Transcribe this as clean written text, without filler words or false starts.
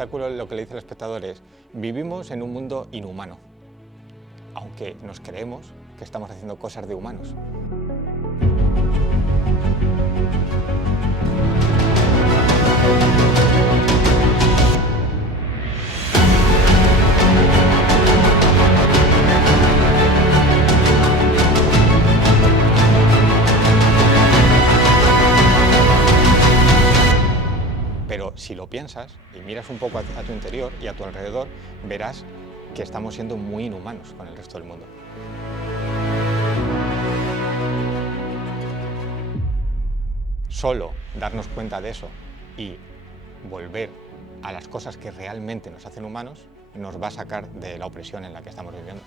espectáculo lo que le dice al espectador es: vivimos en un mundo inhumano, aunque nos creemos que estamos haciendo cosas de humanos. Pero si lo piensas y miras un poco a tu interior y a tu alrededor, verás que estamos siendo muy inhumanos con el resto del mundo. Solo darnos cuenta de eso y volver a las cosas que realmente nos hacen humanos nos va a sacar de la opresión en la que estamos viviendo.